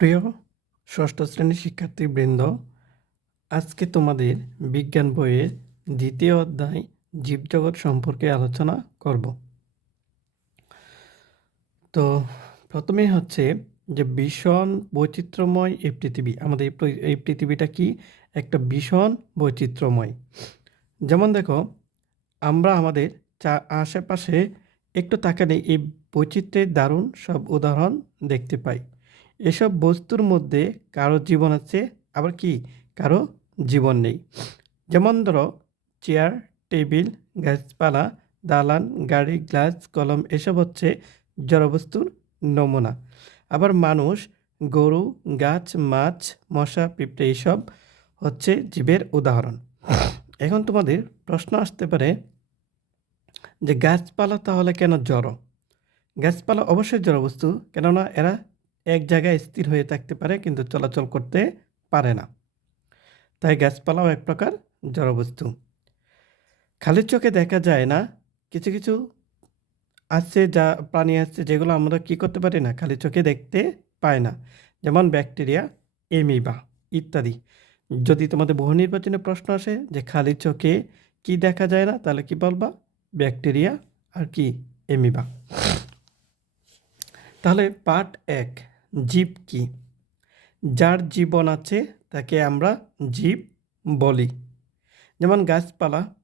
প্রিয় ষষ্ঠ শ্রেণির শিক্ষার্থীবৃন্দ, আজকে তোমাদের বিজ্ঞান বইয়ের দ্বিতীয় অধ্যায় জীবজগৎ সম্পর্কে আলোচনা করব। তো প্রথমেই হচ্ছে যে ভীষণ বৈচিত্র্যময় এই পৃথিবী, আমাদের এই পৃথিবীটা কি? একটা ভীষণ বৈচিত্র্যময়। যেমন দেখো, আমরা আমাদের চা, আশেপাশে একটু তাকালে এই বৈচিত্র্যের দারুণ সব উদাহরণ দেখতে পাই। এসব বস্তুর মধ্যে কারও জীবন আছে, আবার কি? কারও জীবন নেই। যেমন ধরো, চেয়ার, টেবিল, গাছপালা, দালান, গাড়ি, গ্লাস, কলম, এসব হচ্ছে জড়বস্তুর নমুনা। আবার মানুষ, গরু, গাছ, মাছ, মশা, পিঁপড়ে এইসব হচ্ছে জীবের উদাহরণ। এখন তোমাদের প্রশ্ন আসতে পারে যে গাছপালা তাহলে কেন জড়? গাছপালা অবশ্যই জড়বস্তু, কেননা এরা এক জায়গায় স্থির হয়ে থাকতে পারে, কিন্তু চলাচল করতে পারে না। তাই গাছপালাও এক প্রকার জড়বস্তু। খালি চোখে দেখা যায় না, কিছু কিছু আছে যা, প্রাণী আছে যেগুলো আমরা কি করতে পারি না, খালি চোখে দেখতে পাই না। যেমন ব্যাকটেরিয়া এমিবা ইত্যাদি। যদি তোমাদের বহু নির্বাচনে প্রশ্ন আসে যে খালি চোখে কি দেখা যায় না, তাহলে কি বলবা? ব্যাকটেরিয়া আর কি এমিবা তাহলে পার্ট এক। জীব কি? যার জীবন আছে তাকে আমরা জীব বলি। যেমন গাছপালা,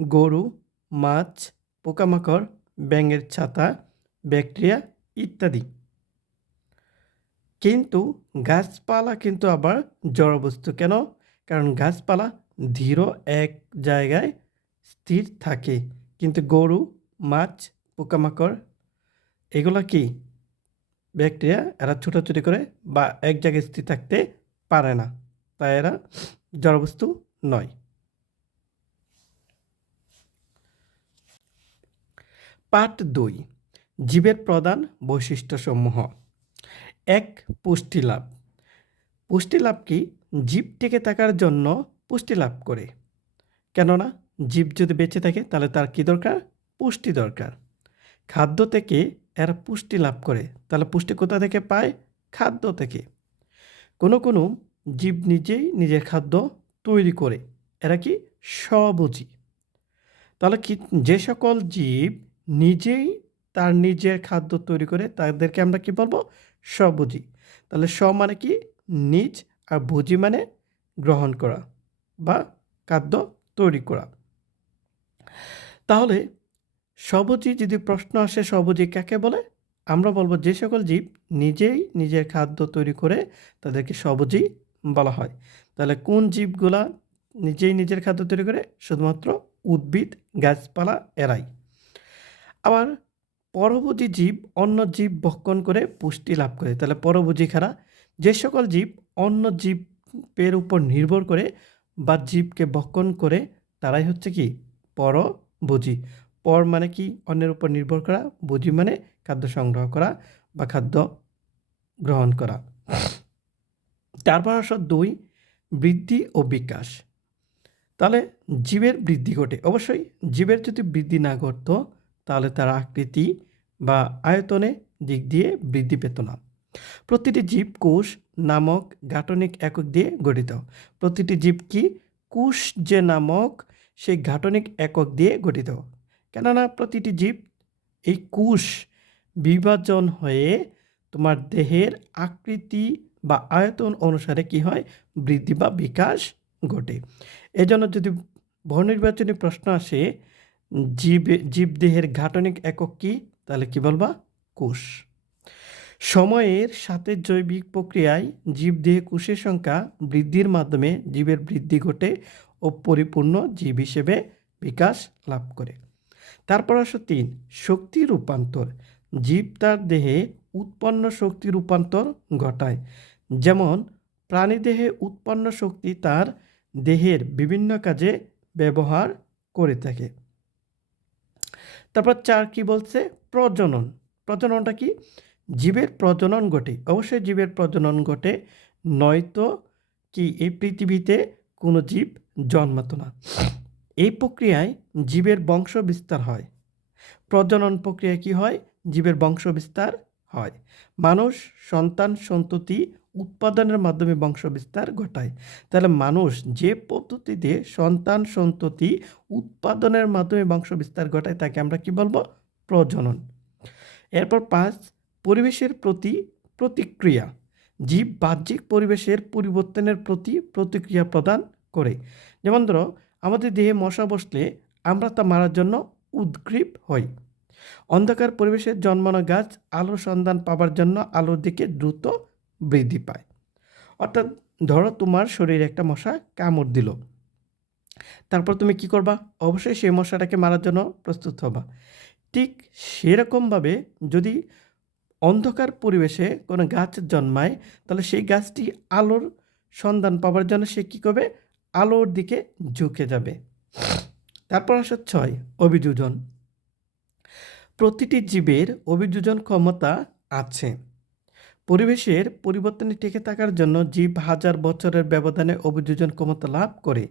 গরু, মাছ, পোকামাকড়, ব্যাঙের ছাতা, ব্যাকটেরিয়া ইত্যাদি। কিন্তু গাছপালা কিন্তু আবার জড়বস্তু কেন? কারণ গাছপালা ধীর এক জায়গায় স্থির থাকে। কিন্তু গরু, মাছ, পোকামাকড়, এগুলো কি? ব্যাকটেরিয়া এরা ছুটাছুটি করে বা এক জায়গায় স্থির থাকতে পারে না। তাই এরা জড়বস্তু নয়। পার্ট দুই, জীবের প্রধান বৈশিষ্ট্যসমূহ। এক পুষ্টি লাভ পুষ্টি লাভ কি? জীব টিকে থাকার জন্য পুষ্টি লাভ করে। কেননা, জীব যদি বেঁচে থাকে তাহলে তার কি দরকার? পুষ্টি দরকার। খাদ্য থেকে এরা পুষ্টি লাভ করে। তাহলে পুষ্টি কোথা থেকে পায়? খাদ্য থেকে। কোনো কোনো জীব নিজেই নিজের খাদ্য তৈরি করে। এরা কি? স্ববুঝি তাহলে কি যে সকল জীব নিজেই তার নিজের খাদ্য তৈরি করে, তাদেরকে আমরা কি বলব? স্ববুঝি তাহলে স্ব মানে কি? নিজ আর ভুজি মানে গ্রহণ করা বা খাদ্য তৈরি করা। তাহলে স্ববুঝি যদি প্রশ্ন আসে স্ববুঝি কাকে বলে? আমরা বলব যে সকল জীব নিজেই নিজের খাদ্য তৈরি করে তাদেরকে স্ববুঝি বলা হয়। তাহলে কোন জীবগুলা নিজেই নিজের খাদ্য তৈরি করে? শুধুমাত্র উদ্ভিদ, গাছপালা, এরাই। আবার পরভোজী জীব অন্য জীব ভক্ষণ করে পুষ্টি লাভ করে। তাহলে পরভোজী খারা যে সকল জীব অন্য জীবের উপর নির্ভর করে বা জীবকে ভক্ষণ করে, তারাই হচ্ছে কি? পরভোজী পর মানে কি? অন্যের উপর নির্ভর করা ভোজী মানে খাদ্য সংগ্রহ করা বা খাদ্য গ্রহণ করা। তারপর আসো দুই, বৃদ্ধি ও বিকাশ। তাহলে জীবের বৃদ্ধি ঘটে। অবশ্যই জীবের যদি বৃদ্ধি না ঘটতো, তাহলে তার আকৃতি বা আয়তনে দিক দিয়ে বৃদ্ধি পেত না। প্রতিটি জীব কোষ নামক গাঠনিক একক দিয়ে গঠিত। প্রতিটি জীব কি? কোষ যে নামক, সেই গাঠনিক একক দিয়ে গঠিত। কেননা প্রতিটি জীব এই কুশ বিভাজন হয়ে তোমার দেহের আকৃতি বা আয়তন অনুসারে কি হয়? বৃদ্ধি বা বিকাশ ঘটে। এজন্য যদি বহুনির্বাচনী প্রশ্ন আসে, জীব জীবদেহের গাঠনিক একক কি? তাহলে কি বলবা? কোষ। সময়ের সাথে জৈবিক প্রক্রিয়ায় জীবদেহে কোষের সংখ্যা বৃদ্ধির মাধ্যমে জীবের বৃদ্ধি ঘটে ও পরিপূর্ণ জীব হিসেবে বিকাশ লাভ করে। তারপর আসো তিন, শক্তি রূপান্তর। জীব তার দেহে উৎপন্ন শক্তি রূপান্তর ঘটায়। যেমন প্রাণীদেহে উৎপন্ন শক্তি তার দেহের বিভিন্ন কাজে ব্যবহার করে থাকে। তারপর চার কি বলছে? প্রজনন। প্রজননটা কি? জীবের প্রজনন ঘটে। অবশ্যই জীবের প্রজনন ঘটে। নয়তো কি এই পৃথিবীতে কোনো জীব জন্মাতো না। এই প্রক্রিয়ায় জীবের বংশ বিস্তার হয়। প্রজনন প্রক্রিয়া কি হয়? জীবের বংশ বিস্তার হয়। মানুষ, সন্তান, সন্ততি উৎপাদনের মাধ্যমে বংশ বিস্তার ঘটায়। তাহলে মানুষ যে পদ্ধতিতে সন্তান, সন্ততি উৎপাদনের মাধ্যমে বংশ বিস্তার ঘটায় তাকে আমরা কি বলব? প্রজনন। এরপর পাঁচ, পরিবেশের প্রতি প্রতিক্রিয়া। জীব বাহ্যিক পরিবেশের পরিবর্তনের প্রতি প্রতিক্রিয়া প্রদান করে। যেমন ধরো আমাদের দেহে মশা বসলে আমরা তা মারার জন্য উদ্গ্রীব হই। অন্ধকার পরিবেশে জন্মানো গাছ আলোর সন্ধান পাবার জন্য আলোর দিকে দ্রুত বৃদ্ধি পায়। অর্থাৎ ধরো তোমার শরীরে একটা মশা কামড় দিল। তারপর তুমি কি করবা? অবশ্যই সেই মশাটাকে মারার জন্য প্রস্তুত হবা। ঠিক সেরকমভাবে যদি অন্ধকার পরিবেশে কোনো গাছ জন্মায়, তাহলে সেই গাছটি আলোর সন্ধান পাওয়ার জন্য সে কী করবে? আলোর দিকে ঝুঁকে যাবে। তারপর আসে ছয়, অভিযোজন। প্রতিটি জীবের অভিযোজন ক্ষমতা আছে। পরিবেশের পরিবর্তনে টিকে থাকার জন্য জীব হাজার বছরের ব্যবধানে অভিযোজন ক্ষমতা লাভ করে।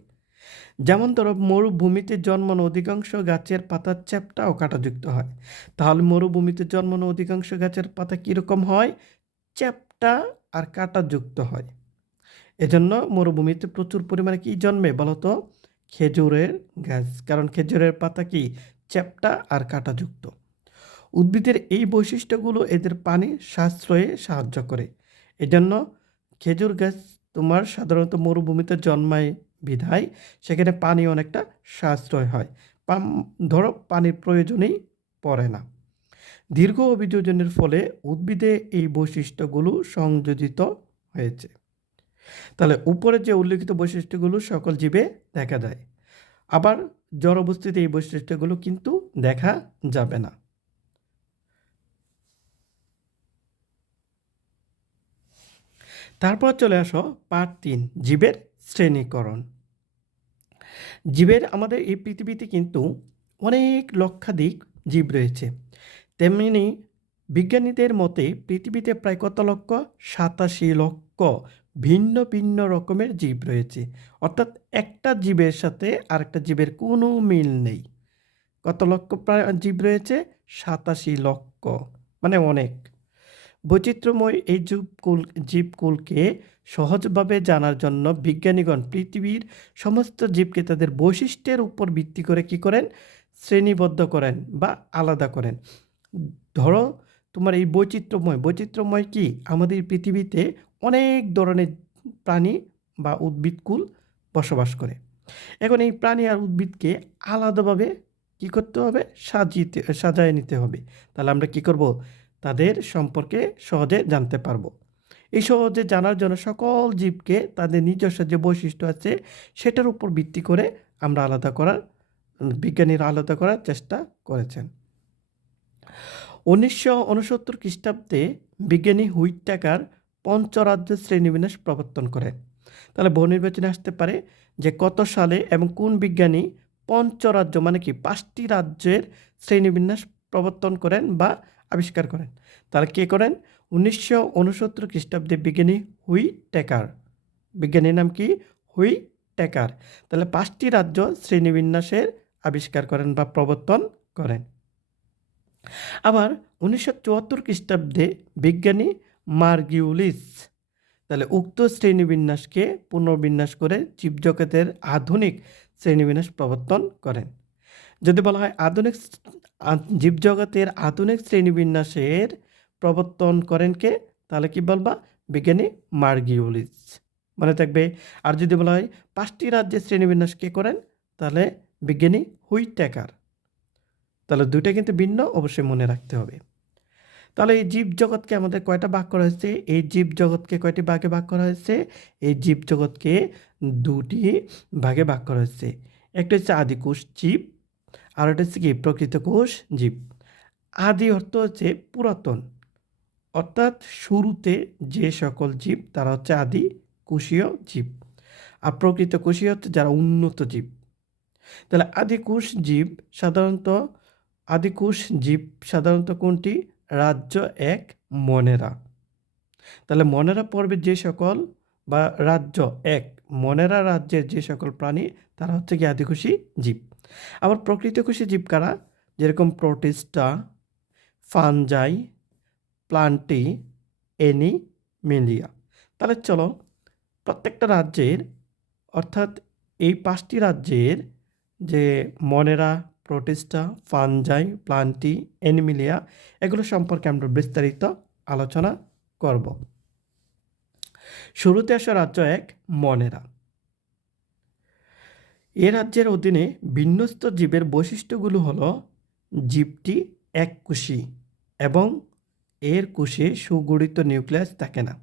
যেমন ধরো, মরুভূমিতে জন্মানো অধিকাংশ গাছের পাতা চ্যাপ্টা ও কাঁটাযুক্ত হয়। তাহলে মরুভূমিতে জন্মানো অধিকাংশ গাছের পাতা কীরকম হয়? চ্যাপ্টা আর কাঁটাযুক্ত হয়। এজন্য মরুভূমিতে প্রচুর পরিমাণে কি জন্মে বলতো? খেজুরের গাছ। কারণ খেজুরের পাতা কি? চ্যাপ্টা আর কাঁটাযুক্ত। উদ্ভিদের এই বৈশিষ্ট্যগুলো এদের পানি সাশ্রয়ে সাহায্য করে। এজন্য খেজুর গাছ তোমার সাধারণত মরুভূমিতে জন্মায় বিধায়, সেখানে পানি অনেকটা সাশ্রয় হয়। ধরো পানির প্রয়োজনেই পড়ে না। দীর্ঘ অভিযোজনের ফলে উদ্ভিদে এই বৈশিষ্ট্যগুলো সংযোজিত হয়েছে। তাহলে উপরে যে উল্লেখিত বৈশিষ্ট্যগুলো সকল জীবে দেখা যায় আবার জড় অবস্থিতে এই বৈশিষ্ট্যগুলো কিন্তু দেখা যাবে না। তারপর চলে আসো পার্ট তিন, জীবের শ্রেণীকরণ। জীবের আমাদের এই পৃথিবীতে কিন্তু অনেক লক্ষাধিক জীব রয়েছে। তেমনি বিজ্ঞানীদের মতে পৃথিবীতে প্রায় কত লক্ষ? সাতাশি লক্ষ ভিন্ন ভিন্ন রকমের জীব রয়েছে। অর্থাৎ একটা জীবের সাথে আরেকটা জীবের কোনো মিল নেই। কত লক্ষ জীব রয়েছে? সাতাশি লক্ষ মানে অনেক। বৈচিত্র্যময় এই জীবকুল জীবকুলকে সহজভাবে জানার জন্য বিজ্ঞানীগণ পৃথিবীর সমস্ত জীবকে তাদের বৈশিষ্ট্যের উপর ভিত্তি করে কি করেন? শ্রেণীবদ্ধ করেন বা আলাদা করেন। ধরো, তোমার এই বৈচিত্র্যময় বৈচিত্র্যময় কি? আমাদের পৃথিবীতে অনেক ধরনের প্রাণী বা উদ্ভিদকুল বসবাস করে। এখন এই প্রাণী আর উদ্ভিদকে আলাদাভাবে কি করতে হবে? সাজিতে, সাজায় নিতে হবে। তাহলে আমরা কি করব? তাদের সম্পর্কে সহজে জানতে পারব। এই সহজে জানার জন্য সকল জীবকে তাদের নিজস্ব যে বৈশিষ্ট্য আছে, সেটার উপর ভিত্তি করে আমরা আলাদা করার, বিজ্ঞানীরা আলাদা করার চেষ্টা করেছেন। উনিশশো উনসত্তর খ্রিস্টাব্দে বিজ্ঞানী হুইটটাকার পঞ্চরাজ্য শ্রেণীবিন্যাস প্রবর্তন করেন তাহলে বহু নির্বাচনে আসতে পারে যে কত সালে এবং কোন বিজ্ঞানী পঞ্চরাজ্য মানে কি? পাঁচটি রাজ্যের শ্রেণীবিন্যাস প্রবর্তন করেন বা আবিষ্কার করেন। তাহলে কে করেন? উনিশশো উনসত্তর খ্রিস্টাব্দে বিজ্ঞানী হুই টেকার। বিজ্ঞানীর নাম কি? Whittaker. তাহলে পাঁচটি রাজ্য শ্রেণীবিন্যাসের আবিষ্কার করেন বা প্রবর্তন করেন। আবার উনিশশো চুয়াত্তর খ্রিস্টাব্দে বিজ্ঞানী মার্গিউলিস। তাহলে উক্ত শ্রেণীবিন্যাসকে পুনর্বিন্যাস করে জীবজগতের আধুনিক শ্রেণীবিন্যাস প্রবর্তন করেন। যদি বলা হয় আধুনিক জীবজগতের আধুনিক শ্রেণীবিন্যাসের প্রবর্তন করেন কে, তাহলে কি বলবা? বিজ্ঞানী মার্গিউলিস। মনে থাকবে? আর যদি বলা হয় পাঁচটি রাজ্যের শ্রেণীবিন্যাস কে করেন? তাহলে বিজ্ঞানী হুইটেকার। তাহলে দুইটা কিন্তু ভিন্ন, অবশ্যই মনে রাখতে হবে। তাহলে এই জীব জগৎকে আমাদের কয়টা ভাগ করা হয়েছে? এই জীব জগৎকে কয়টি ভাগে ভাগ করা হয়েছে? এই জীব জগৎকে দুটি ভাগে ভাগ করা হয়েছে। একটা হচ্ছে আদিকোষ জীব, আর একটা হচ্ছে কি? প্রকৃত কোষ জীব। আদি অর্থ হচ্ছে পুরাতন। অর্থাৎ শুরুতে যে সকল জীব, তারা হচ্ছে আদি কোষীয় জীব। আর প্রকৃত কোষীয় হচ্ছে যারা উন্নত জীব। তাহলে আদিকোষ জীব সাধারণত আদিকোষ জীব সাধারণত কোনটি? রাজ্য এক, মনেরা। তাহলে মনেরা পর্বে যে সকল বা রাজ্য এক, মনেরা রাজ্যের যে সকল প্রাণী, তারা হচ্ছে কি আদিকোষী জীব। আবার প্রকৃতকোষী জীব কারা? যেরকম প্রোটিস্টা, ফানজাই, প্লান্টি, এনিমেলিয়া। তাহলে চলো, প্রত্যেকটা রাজ্যের, অর্থাৎ এই পাঁচটি রাজ্যের যে Monera Protista Fungi Plantae, Animalia, এগুলো সম্পর্কে আমরা বিস্তারিত আলোচনা করব। শুরুতে আসা রাজ্য এক, মনেরা। এ রাজ্যের অধীনে বিন্যস্ত জীবের বৈশিষ্ট্যগুলো হল জীবটি এককোষী এবং এর কোষে সুগঠিত নিউক্লিয়াস থাকে না।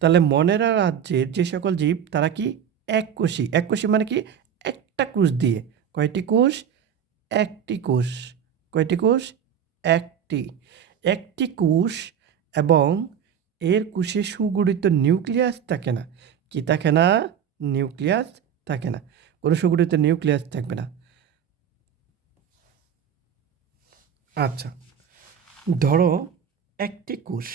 তাহলে মনেরা রাজ্যের যে সকল জীব, তারা কি এককোষী এককোষী মানে কি? একটা কোষ দিয়ে। কয়টি কোষ? একটি কোষ। কয়টি কোষ? একটি। একটি কোষ এবং এর কোষে সুগঠিত নিউক্লিয়াস থাকে না। কি থাকে না? নিউক্লিয়াস থাকে না। কোনো সুগঠিত নিউক্লিয়াস থাকবে না। আচ্ছা ধরো একটি কোষ।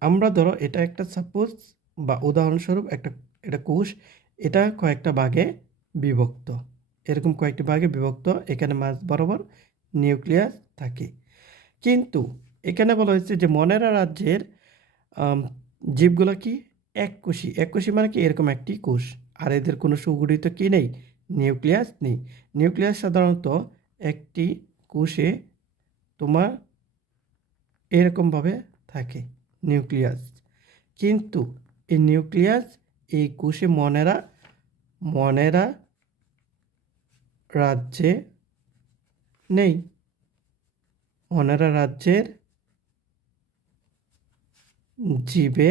আমরা ধরো এটা একটা সাপোজ বা উদাহরণস্বরূপ একটা, এটা কোষ, এটা কয়েকটা ভাগে বিভক্ত। এরকম কয়েকটি ভাগে বিভক্ত, এখানে মাঝ বরাবর নিউক্লিয়াস থাকে। কিন্তু এখানে বলা হয়েছে যে মনেরা রাজ্যের জীবগুলো কি এক কোষী? এক কোষী মানে কি এরকম একটি কোষ। আর এদের কোনো সুগঠিত কি নেই? নিউক্লিয়াস নেই। নিউক্লিয়াস সাধারণত একটি কোষে তোমার এরকমভাবে থাকে, নিউক্লিয়াস। কিন্তু এই নিউক্লিয়াস এই কোষে মনেরা মনেরা রাজ্যে নেই। মনেরা রাজ্যের জীবে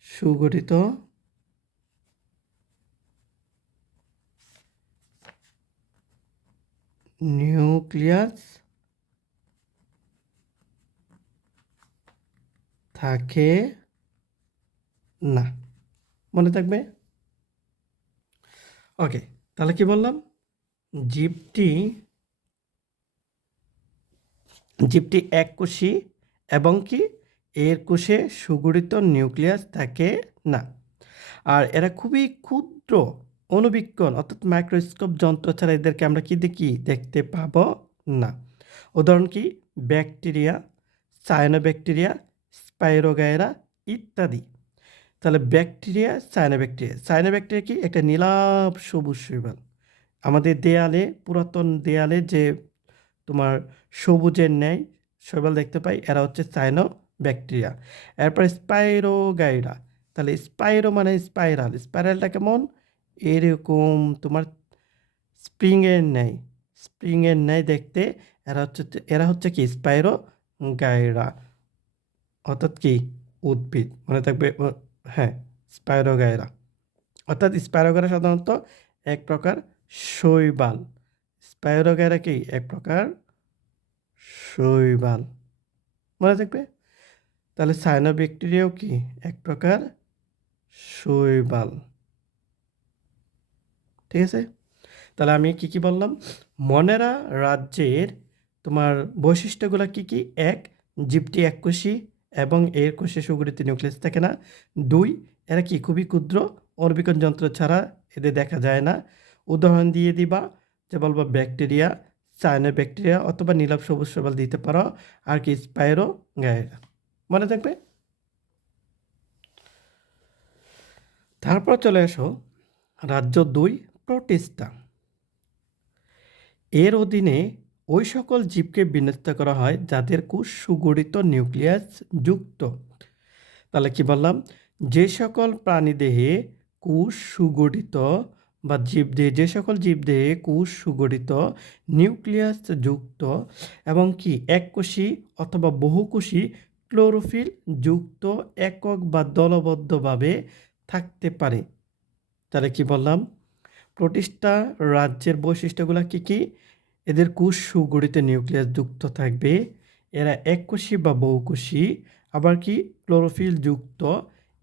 সুগঠিত নিউক্লিয়াস থাকে না। মনে থাকবে? ওকে তাহলে কি বললাম? জীবটি জীবটি এক কোষী এবং কি এর কোষে সুগঠিত নিউক্লিয়াস থাকে না। আর এরা খুবই ক্ষুদ্র অনুবীক্ষণ অর্থাৎ মাইক্রোস্কোপ যন্ত্র ছাড়া এদেরকে আমরা কি দেখি? দেখতে পাব না। উদাহরণ কি? ব্যাকটেরিয়া সায়ানোব্যাকটেরিয়া স্পাইরোগায়রা ইত্যাদি। তাহলে ব্যাকটেরিয়া সায়ানোব্যাকটেরিয়া সায়ানোব্যাকটেরিয়া কি? একটা নীলাভ সবুজ শৈবাল। আমাদের দেয়ালে, পুরাতন দেয়ালে যে তোমার সবুজের ন্যায় শৈবাল দেখতে পাই, এরা হচ্ছে সাইনো ব্যাকটেরিয়া এরপর স্পাইরোগাইরা তাহলে স্পাইরো মানে স্পাইরাল স্পাইরালটা কেমন? এরকম তোমার স্প্রিংয়ের ন্যায়। স্প্রিংয়ের ন্যায় দেখতে এরা হচ্ছে এরা হচ্ছে কি? স্পাইরো গায়রা অর্থাৎ কি? উদ্ভিদ। মনে থাকবে হ্যাঁ স্পাইরোগায়রা অর্থাৎ স্পাইরোগায়রা সাধারণত এক প্রকার শৈবাল স্পাইরোগায়রা কি? এক প্রকার শৈবাল মনে থাকবে? তাহলে সাইনোব্যাকটেরিয়াও কি? এক প্রকার শৈবাল ঠিক আছে? তাহলে আমি কি কি বললাম? মনেরা রাজ্যের তোমার বৈশিষ্ট্যগুলো কি কি? এক, জীবটি এককোষী এবং এর কোষে সুগঠিত নিউক্লিয়াস থাকে না। দুই, এরা কি খুবই ক্ষুদ্র অণুবীক্ষণ যন্ত্র ছাড়া এদের দেখা যায় না। উদাহরণ দিয়ে দিবা, যে বলব ব্যাকটেরিয়া চায়না ব্যাকটেরিয়া অথবা নীলাভ সবুজ সবাল দিতে পারো, আর কি স্পাইরো গায়েরা মনে থাকবে? তারপর চলে আসো রাজ্য দুই প্রোটিস্টা। এর অধীনে ওই সকল জীবকে বিন্যস্ত করা হয় যাদের কোষ সুগঠিত নিউক্লিয়াস যুক্ত। তাহলে কি বললাম? যে সকল প্রাণীদেহে কোষ সুগঠিত বা জীবদেহে যে সকল জীবদেহে কোষ সুগঠিত নিউক্লিয়াস যুক্ত এবং কি এককোষী অথবা বহুকোষী ক্লোরোফিল যুক্ত একক বা দলবদ্ধভাবে থাকতে পারে। তাহলে কি বললাম? প্রতিষ্ঠা রাজ্যের বৈশিষ্ট্যগুলো কি কি? এদের কোষ সুগঠিত নিউক্লিয়াস যুক্ত থাকবে। এরা এককোষী বা বহুকোষী আবার কি ক্লোরোফিল যুক্ত,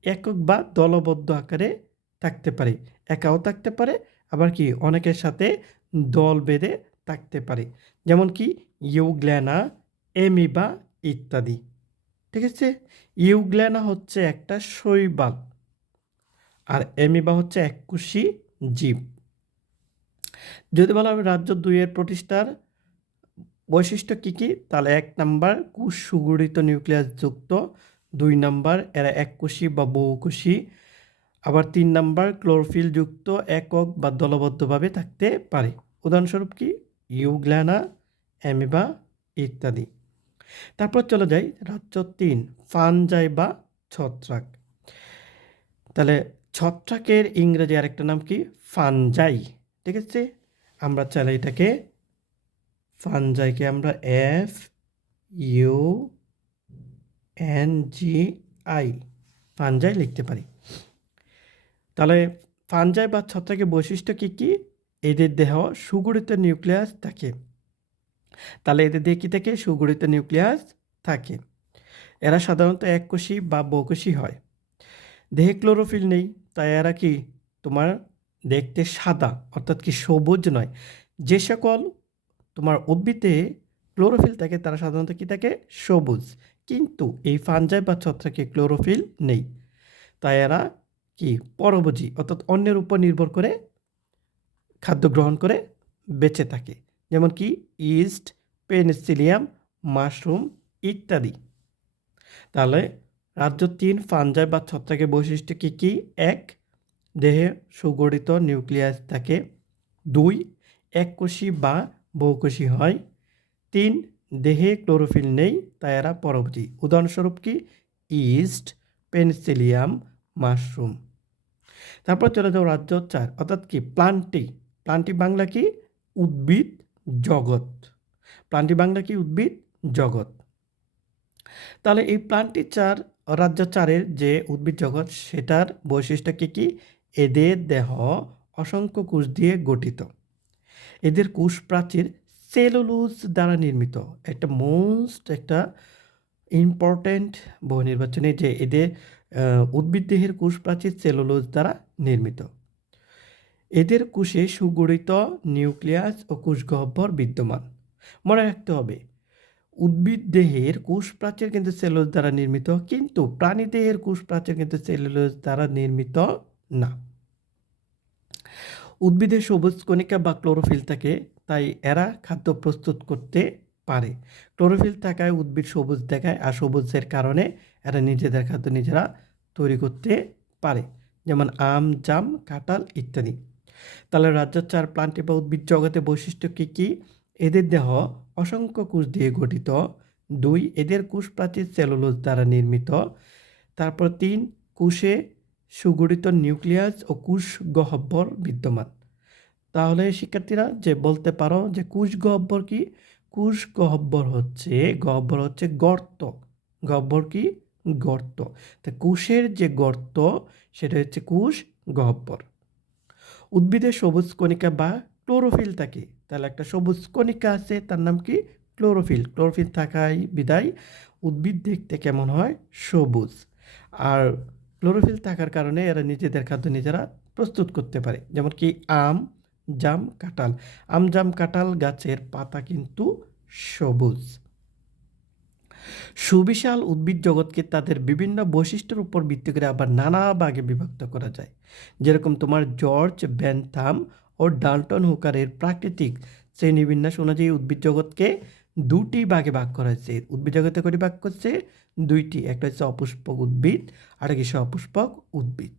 একক বা দলবদ্ধ আকারে থাকতে পারে। একাও থাকতে পারে, আবার কি অনেকের সাথে দল বেঁধে থাকতে পারে। যেমন কি ইউগ্ল্যানা এমিবা ইত্যাদি। ঠিক আছে? ইউগ্ল্যানা হচ্ছে একটা শৈবাল, আর এমিবা হচ্ছে এককোষী জীব। যদি বলা হবে রাজ্য দুইয়ের প্রতিষ্ঠার বৈশিষ্ট্য কী কী? তাহলে এক নাম্বার কুশ সুগঠিত নিউক্লিয়াস যুক্ত। দুই নাম্বার, এরা এককোষী বা বহুকোষী। আবার তিন নাম্বার, ক্লোরোফিল যুক্ত, একক বা দলবদ্ধভাবে থাকতে পারে। উদাহরণস্বরূপ কি? ইউগ্ল্যানা অ্যামিবা ইত্যাদি। তারপর চলে যাই রাজ্য তিন, ফানজাই বা ছত্রাক। তাহলে ছত্রাকের ইংরেজি আরেকটা নাম কি? ফানজাই। ঠিক আছে? আমরা চাইলে এটাকে ফানজাইকে আমরা F U N G I fungi লিখতে পারি। তাহলে ফানজাই বা ছত্রাকের বৈশিষ্ট্য কী কী? এদের দেহ সুগঠিত নিউক্লিয়াস থাকে। তাহলে এদের দেহে কী থাকে? সুগঠিত নিউক্লিয়াস থাকে। এরা সাধারণত এককোষী বা বহুকোষী হয়। দেহে ক্লোরোফিল নেই, তাই এরা কি? তোমার দেখতে সাদা, অর্থাৎ কি সবুজ নয়। যে সকল তোমার উদ্ভিদে ক্লোরোফিল থাকে, তারা সাধারণত কি থাকে? সবুজ। কিন্তু এই ফানজাই বা ছত্রাকে ক্লোরোফিল নেই। তাই এরা কি? পরভোজী, অর্থাৎ অন্যের উপর নির্ভর করে খাদ্য গ্রহণ করে বেঁচে থাকে। যেমন কি ইস্ট পেনিসিলিয়াম মাশরুম ইত্যাদি। তাহলে রাজ্য তিন ফানজাই বা ছত্রাকের বৈশিষ্ট্য কী কী? এক দেহে সুগঠিত নিউক্লিয়াস থাকে। দুই, এককোষী বা বহুকোষী হয়। তিন, দেহে ক্লোরোফিল নেই, তাই এরা পরবর্তী। উদাহরণস্বরূপ কি? Yeast, penicillium, mushroom. তারপর চলে যাও রাজ্য চার, অর্থাৎ কি? প্লান্টি। প্লান্টি বাংলা কি? উদ্ভিদ, জগৎ। প্লান্টি বাংলা কি? উদ্ভিদ, জগৎ। তাহলে এই প্লান্টি চার, রাজ্য চারের যে উদ্ভিদ, জগৎ, সেটার বৈশিষ্ট্য কী কী? এদের দেহ অসংখ্য কোষ দিয়ে গঠিত। এদের কোষ প্রাচীর সেলুলোজ দ্বারা নির্মিত। একটা মোস্ট একটা ইম্পর্ট্যান্ট বহু নির্বাচনে যে এদের উদ্ভিদ দেহের কোষ প্রাচীর সেলুলোজ দ্বারা নির্মিত। এদের কোষে সুগঠিত নিউক্লিয়াস ও কোষগহ্বর বিদ্যমান। মনে রাখতে হবে, উদ্ভিদ দেহের কোষ প্রাচীর কিন্তু সেলুলোজ দ্বারা নির্মিত, কিন্তু প্রাণী দেহের কোষ প্রাচীর কিন্তু সেলুলোজ দ্বারা নির্মিত না। উদ্ভিদের সবুজ কণিকা বা ক্লোরোফিল থাকে, তাই এরা খাদ্য প্রস্তুত করতে পারে। ক্লোরোফিল থাকায় উদ্ভিদ সবুজ দেখায়, আর সবুজের কারণে এরা নিজেদের খাদ্য নিজেরা তৈরি করতে পারে, যেমন আম, জাম, কাঁঠাল ইত্যাদি। তাহলে রাজ্য চার প্লান্টে বা উদ্ভিদ জগতে বৈশিষ্ট্য কী কী? এদের দেহ অসংখ্য কোষ দিয়ে গঠিত। দুই, এদের কোষ প্রাচীর সেলুলোজ দ্বারা নির্মিত। তারপর তিন, কোষে সুগঠিত নিউক্লিয়াস ও কুশ গহ্বর বিদ্যমান। তাহলে শিক্ষার্থীরা যে বলতে পারো যে কুশ গহ্বর কি? কুশ গহ্বর হচ্ছে গহ্বর হচ্ছে গর্ত। গহ্বর কি? গর্ত। তা কুশের যে গর্ত, সেটা হচ্ছে কুশ গহ্বর উদ্ভিদের সবুজ কণিকা বা ক্লোরোফিল থাকে। তাহলে একটা সবুজ কণিকা আছে, তার নাম কি? ক্লোরোফিল। ক্লোরোফিল থাকায় বিদায়। উদ্ভিদ দেখতে কেমন হয়? সবুজ। আর ক্লোরোফিল থাকার কারণে এরা নিজেদের খাদ্য নিজেরা প্রস্তুত করতে পারে। যেমন কি আম, জাম, কাঁঠাল। আম, জাম, কাঁঠাল গাছের পাতা কিন্তু সবুজ। সুবিশাল উদ্ভিদ জগৎকে তাদের বিভিন্ন বৈশিষ্ট্যের উপর ভিত্তি করে আবার নানা ভাগে বিভক্ত করা যায়। যেরকম তোমার জর্জ ব্যান্থাম ও ডাল্টন হুকারের প্রাকৃতিক শ্রেণীবিন্যাস অনুযায়ী উদ্ভিদ জগৎকে দুটি ভাগে ভাগ করা হয়েছে উদ্ভিদ জগতে কটি ভাগ করছে? দুইটি। একটা হচ্ছে অপুষ্পক উদ্ভিদ আর একটা অপুষ্পক উদ্ভিদ।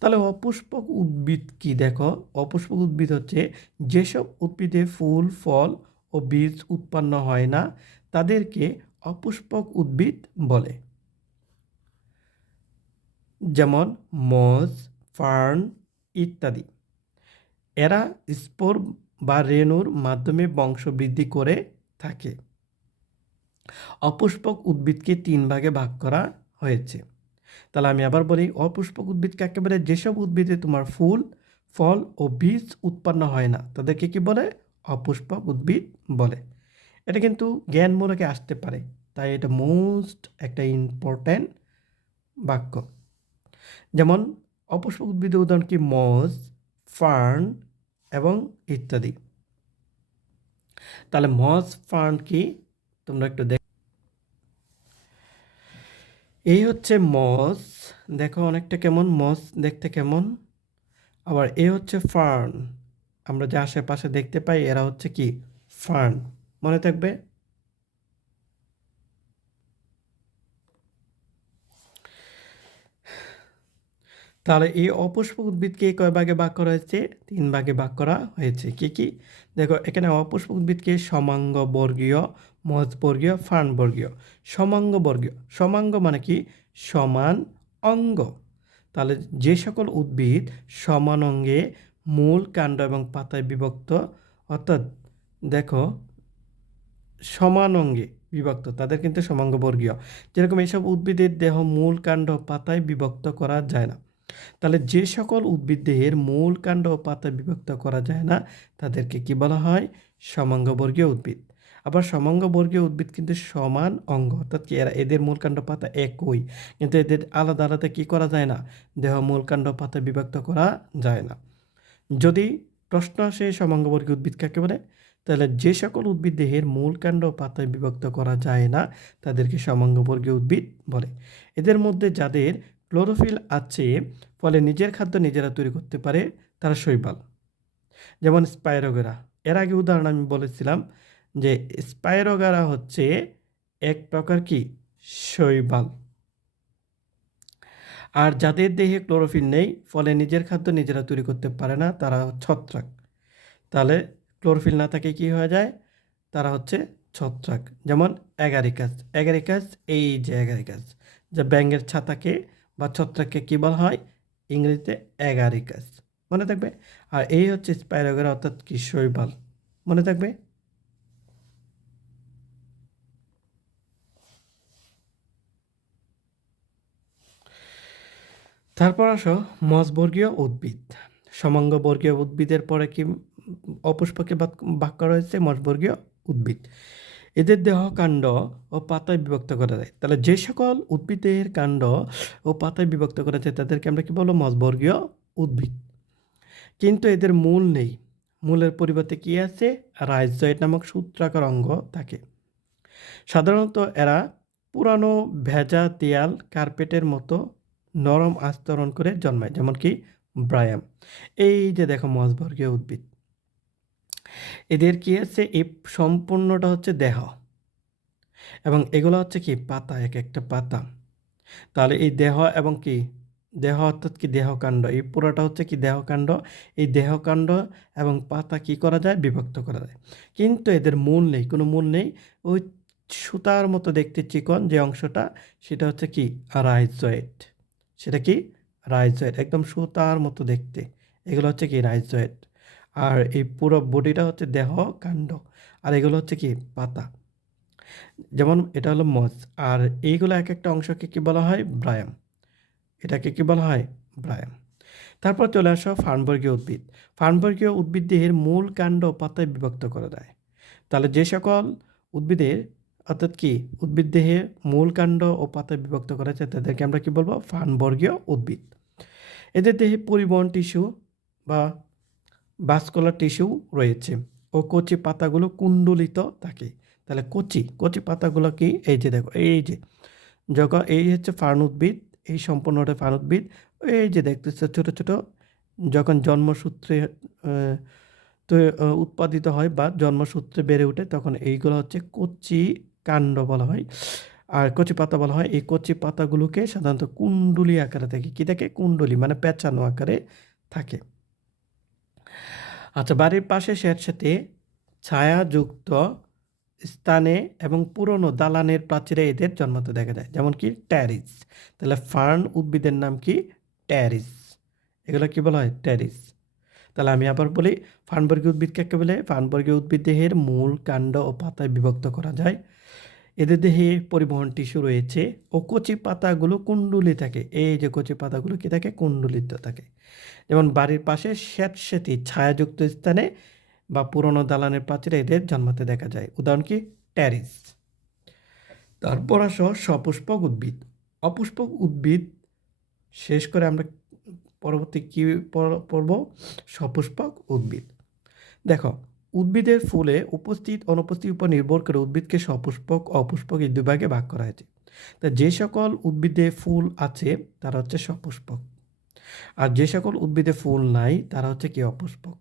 তাহলে অপুষ্পক উদ্ভিদ কি? দেখো, অপুষ্পক উদ্ভিদ হচ্ছে যেসব উদ্ভিদে ফুল, ফল ও বীজ উৎপন্ন হয় না, তাদেরকে অপুষ্পক উদ্ভিদ বলে। যেমন মজ ফার্ন ইত্যাদি। এরা স্পোর বা রেণুর মাধ্যমে বংশবৃদ্ধি করে থাকে। অপুষ্পক উদ্ভিদকে তিন ভাগে ভাগ করা হয়েছে। তাহলে আমি আবার বলি, অপুষ্পক উদ্ভিদকে একেবারে যেসব উদ্ভিদে তোমার ফুল, ফল ও বীজ উৎপন্ন হয় না, তাদেরকে কি বলে? অপুষ্পক উদ্ভিদ বলে। এটা কিন্তু জ্ঞানমূলকে আসতে পারে, তাই এটা মোস্ট একটা ইম্পর্ট্যান্ট বাক্য। যেমন, অপুষ্পক উদ্ভিদের উদাহরণ কি? মজ ফার্ন এবং ইত্যাদি। তাহলে মজ ফান্ড কি? তোমরা একটু দেখ এই হচ্ছে মস দেখো অনেকটা কেমন মস দেখতে কেমন। আবার এ হচ্ছে ফার্ন। আমরা যে আশেপাশে দেখতে পাই, এরা হচ্ছে কি? ফার্ন। মনে থাকবে? তাহলে এই অপুষ্পক উদ্ভিদকে কয় ভাগে ভাগ করা হয়েছে? তিন ভাগে ভাগ করা হয়েছে। কি কি? দেখো, এখানে অপুষ্পক উদ্ভিদকে সমাঙ্গ বর্গীয় মজবর্গীয় ফার্নবর্গীয়। সমাঙ্গ বর্গীয় সমাঙ্গ মানে কি? সমান অঙ্গ। তাহলে যে সকল উদ্ভিদ সমান অঙ্গে মূল কাণ্ড এবং পাতায় বিভক্ত, অর্থাৎ দেখো, সমান অঙ্গে বিভক্ত, তাদের কিন্তু সমাঙ্গ বর্গীয় যেরকম এইসব উদ্ভিদের দেহ মূল কাণ্ড পাতায় বিভক্ত করা যায় না। তাহলে যে সকল উদ্ভিদ দেহের মূল কাণ্ড ও পাতায় বিভক্ত করা যায় না, তাদেরকে কি বলা হয়? সমাঙ্গবর্গীয় উদ্ভিদ। আবার সমাঙ্গবর্গীয় উদ্ভিদ কিন্তু সমান অঙ্গ, অর্থাৎ কি এরা এদের মূল কাণ্ড পাতা একই, কিন্তু এদের আলাদা আলাদা কী করা যায় না? দেহ মূল কাণ্ড পাতা বিভক্ত করা যায় না। যদি প্রশ্ন আসে সমাঙ্গবর্গীয় উদ্ভিদ কাকে বলে? তাহলে যে সকল উদ্ভিদ দেহের মূল কাণ্ড পাতায় বিভক্ত করা যায় না, তাদেরকে সমাঙ্গবর্গীয় উদ্ভিদ বলে। এদের মধ্যে যাদের ক্লোরোফিল আছে, ফলে নিজের খাদ্য নিজেরা তৈরি করতে পারে তারা শৈবাল। যেমন স্পাইরোগেরা। এর আগে উদাহরণ আমি বলেছিলাম যে স্পাইরোগারা হচ্ছে এক প্রকার কি? শৈবাল। আর যাদের দেহে ক্লোরোফিল নেই, ফলে নিজের খাদ্য নিজেরা তৈরি করতে পারে না, তারা ছত্রাক। তাহলে ক্লোরোফিল না থাকে কি হয়ে যায়? তারা হচ্ছে ছত্রাক। যেমন অ্যাগারিকাস। অ্যাগারিকাস, এই যে অ্যাগারিকাস, যা ব্যাঙ্গের ছাতাকে বা ছত্রাককে কী বলা হয়? ইংরেজিতে অ্যাগারিকাস। মনে থাকবে? আর এই হচ্ছে স্পাইরোগেরা, অর্থাৎ কি শৈবাল। মনে থাকবে? তারপর আসো মজবর্গীয় উদ্ভিদ। সমঙ্গবর্গীয় উদ্ভিদের পরে কি অপুষ্পকে বাক্য রয়েছে? মজবর্গীয় উদ্ভিদ। এদের দেহ কাণ্ড ও পাতায় বিভক্ত করা যায়। তাহলে যে সকল উদ্ভিদের কাণ্ড ও পাতায় বিভক্ত করা যায়, তাদেরকে আমরা কি বলব? মজবর্গীয় উদ্ভিদ। কিন্তু এদের মূল নেই। মূলের পরিবর্তে কি আছে? রাইজয়েড নামক সূত্রাকার অঙ্গ থাকে। সাধারণত এরা পুরানো ভেজা দেয়াল, কার্পেটের মতো নরম আস্তরণ করে জন্মায়, যেমন কি ব্রায়াম। এই যে দেখো মজবর্গীয় উদ্ভিদ। এদের কি আছে? এই সম্পূর্ণটা হচ্ছে দেহ। এবং এগুলো হচ্ছে কি? পাতা, এক একটা পাতা। তাহলে এই দেহ এবং কি? দেহ অর্থাৎ কি দেহকাণ্ড? এই পুরোটা হচ্ছে কি দেহকাণ্ড? এই দেহকাণ্ড এবং পাতা কি করা যায়? বিভক্ত করা যায়। কিন্তু এদের মূল নেই, কোনো মূল নেই। ওই সুতার মতো দেখতে চিকন যে অংশটা, সেটা হচ্ছে কি? রাইজয়েড সেটা কি? রাইজয়েড একদম সুতার মতো দেখতে। এগুলো হচ্ছে কি রাইজয়েড আর এই পুরো বডিটা হচ্ছে দেহ, কাণ্ড। আর এগুলো হচ্ছে কি? পাতা। যেমন এটা হলো মজ। আর এইগুলো এক একটা অংশকে কি বলা হয়? ব্রায়াম। এটাকে কি বলা হয়? ব্রায়াম। তারপর চলে আসো ফার্নবর্গীয় উদ্ভিদ। ফার্নবর্গীয় উদ্ভিদ দেহের মূল কাণ্ড পাতায় বিভক্ত করা যায় তাহলে যে সকল উদ্ভিদের, অর্থাৎ কি? উদ্ভিদ দেহে মূল কাণ্ড ও পাতায় বিভক্ত করা যায়, তাদেরকে আমরা কী বলব? ফার্নবর্গীয় উদ্ভিদ। এদের দেহে পরিবহন টিস্যু বা ভাস্কুলার টিস্যু রয়েছে। ও কচি পাতাগুলো কুণ্ডলিত থাকে। তাহলে কচি কচি পাতাগুলো কি? এই যে দেখো, এই যে। যখন এই হচ্ছে ফার্ন উদ্ভিদ এই সম্পূর্ণটা ফার্ন উদ্ভিদ এই যে দেখতেছে ছোটো ছোটো, যখন জন্মসূত্রে উৎপাদিত হয় বা জন্মসূত্রে বেড়ে ওঠে, তখন এইগুলো হচ্ছে কচি কাণ্ড বলা হয়। আর কচি পাতা বলা হয়, এই কচি পাতাগুলোকে সাধারণত কুণ্ডলি আকারে থাকে। কী থাকে? কুণ্ডলি মানে পেঁচানো আকারে থাকে। আচ্ছা বাড়ির পাশে স্যাঁতস্যাঁতে ছায়াযুক্ত স্থানে এবং পুরনো দালানের প্রাচীরে এদের জন্মাতে দেখা যায়। যেমন কি ট্যারিস। তাহলে ফার্ন উদ্ভিদের নাম কি? ট্যারিস। এগুলো কি বলা হয়? ট্যারিস। তাহলে আমি আবার বলি, ফার্নবর্গীয় উদ্ভিদ কাকে বলে ফার্নবর্গীয় উদ্ভিদ দেহের মূল কাণ্ড ও পাতায় বিভক্ত করা যায়। এদের দেহে পরিবহন টিস্যু রয়েছে ও কচি পাতাগুলো কুণ্ডলি থাকে। এই যে কচি পাতাগুলো কি থাকে? কুণ্ডলিত থাকে। যেমন বাড়ির পাশে স্যাঁতস্যাঁতি ছায়াযুক্ত স্থানে বা পুরনো দালানের প্রাচীরে এদের জন্মাতে দেখা যায়। উদাহরণ কি? ট্যারিস তারপর আসো সপুষ্পক উদ্ভিদ। অপুষ্পক উদ্ভিদ, শেষ করে আমরা পরবর্তী কী পড়ব? সপুষ্পক উদ্ভিদ। দেখো উদ্ভিদের ফুলে উপস্থিত অনুপস্থিতির উপর নির্ভর করে উদ্ভিদকে সপুষ্পক, অপুষ্পক এই দুই ভাগে করা হয়েছে। তা যে সকল উদ্ভিদে ফুল আছে, তারা হচ্ছে সপুষ্পক। আর যে সকল উদ্ভিদে ফুল নাই, তারা হচ্ছে কি অপুষ্পক?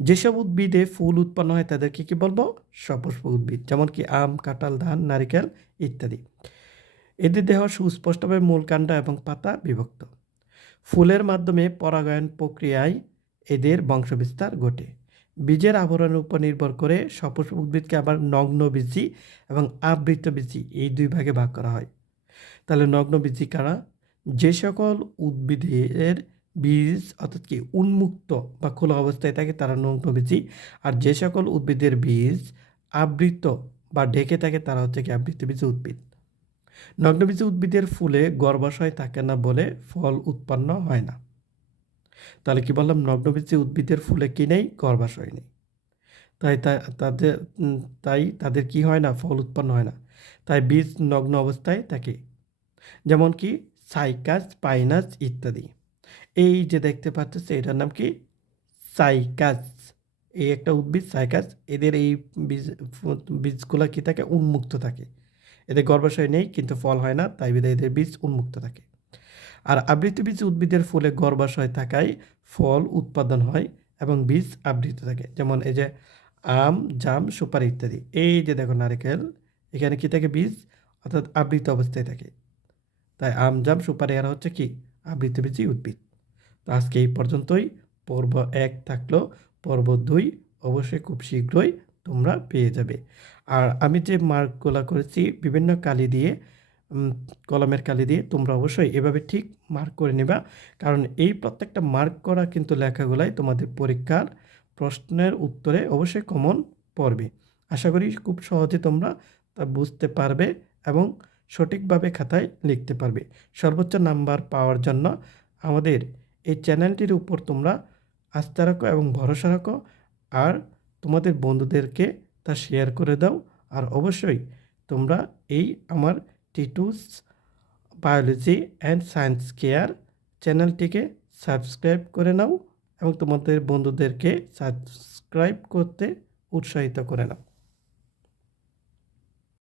যেসব উদ্ভিদে ফুল উৎপন্ন হয়, তাদেরকে কি বলব? সপুষ্প উদ্ভিদ। যেমন কি আম, কাঁঠাল, ধান, নারিকেল ইত্যাদি। এদের দেহ সুস্পষ্টভাবে মূল কাণ্ড এবং পাতা বিভক্ত। ফুলের মাধ্যমে পরাগায়ন প্রক্রিয়ায় এদের বংশবিস্তার ঘটে। বীজের আবরণের উপর নির্ভর করে সপুষ্প উদ্ভিদকে আবার নগ্ন বীজি এবং আবৃত বীজি এই দুই ভাগে ভাগ করা হয়। তাহলে নগ্ন বীজি কারা? যে সকল উদ্ভিদের বীজ, অর্থাৎ কি উন্মুক্ত বা খোলা অবস্থায় থাকে তারা নগ্ন বীজি। আর যে সকল উদ্ভিদের বীজ আবৃত বা ঢেকে থাকে তারা হচ্ছে কি আবৃত বীজ উদ্ভিদ। নগ্নবীজ উদ্ভিদের ফুলে গর্ভাশয় থাকে না বলে ফল উৎপন্ন হয় না। তাহলে কি বললাম নগ্নবীজ উদ্ভিদের ফুলে কি নেই? গর্ভাশয় নেই। তাই তাদের তাই তাদের কি হয় না? ফল উৎপন্ন হয় না। তাই বীজ নগ্ন অবস্থায় থাকে। যেমন কি সাইকাস, পাইনাস ইত্যাদি। এই যে দেখতে পাচ্ছে এটার নাম কি? সাইকাস। এই একটা উদ্ভিদ, সাইকাস, এদের এই বীজ, বীজগুলো কি থাকে? উন্মুক্ত থাকে। এদের গর্ভাশয় নেই, কিন্তু ফল হয় না, তাই বিধায় এদের বীজ উন্মুক্ত থাকে। আর আবৃত বীজ উদ্ভিদের ফুলে গর্ভাশয় থাকায় ফল উৎপাদন হয় এবং বীজ আবৃত থাকে। যেমন এই যে আম, জাম, সুপারি ইত্যাদি। এই যে দেখো নারিকেল, এখানে কি থাকে বীজ? অর্থাৎ আবৃত অবস্থায় থাকে। তাই আম, জাম, সুপারি এরা হচ্ছে কি? আবৃত বীজী উদ্ভিদ। তো আজকে এই পর্যন্তই। পর্ব এক থাকল। পর্ব দুই অবশ্যই খুব শীঘ্রই তোমরা পেয়ে যাবে। আর আমি যে মার্কগুলো করেছি বিভিন্ন কালি দিয়ে কলমের কালি দিয়ে তোমরা অবশ্যই এভাবে ঠিক মার্ক করে নেবা। কারণ এই প্রত্যেকটা মার্ক করা কিন্তু লেখাগুলাই তোমাদের পরীক্ষার প্রশ্নের উত্তরে অবশ্যই কমন পড়বে। আশা করি খুব সহজে তোমরা তা বুঝতে পারবে এবং সঠিকভাবে খাতায় লিখতে পারবে। সর্বোচ্চ নাম্বার পাওয়ার জন্য আমাদের এই চ্যানেলটির উপর তোমরা আস্থা রাখো এবং ভরসা রাখো। আর তোমাদের বন্ধুদেরকে তা শেয়ার করে দাও। আর অবশ্যই তোমরা এই আমার Titus biology and science care চ্যানেলটিকে সাবস্ক্রাইব করে নাও এবং তোমাদের বন্ধুদেরকে সাবস্ক্রাইব করতে উৎসাহিত করে নাও।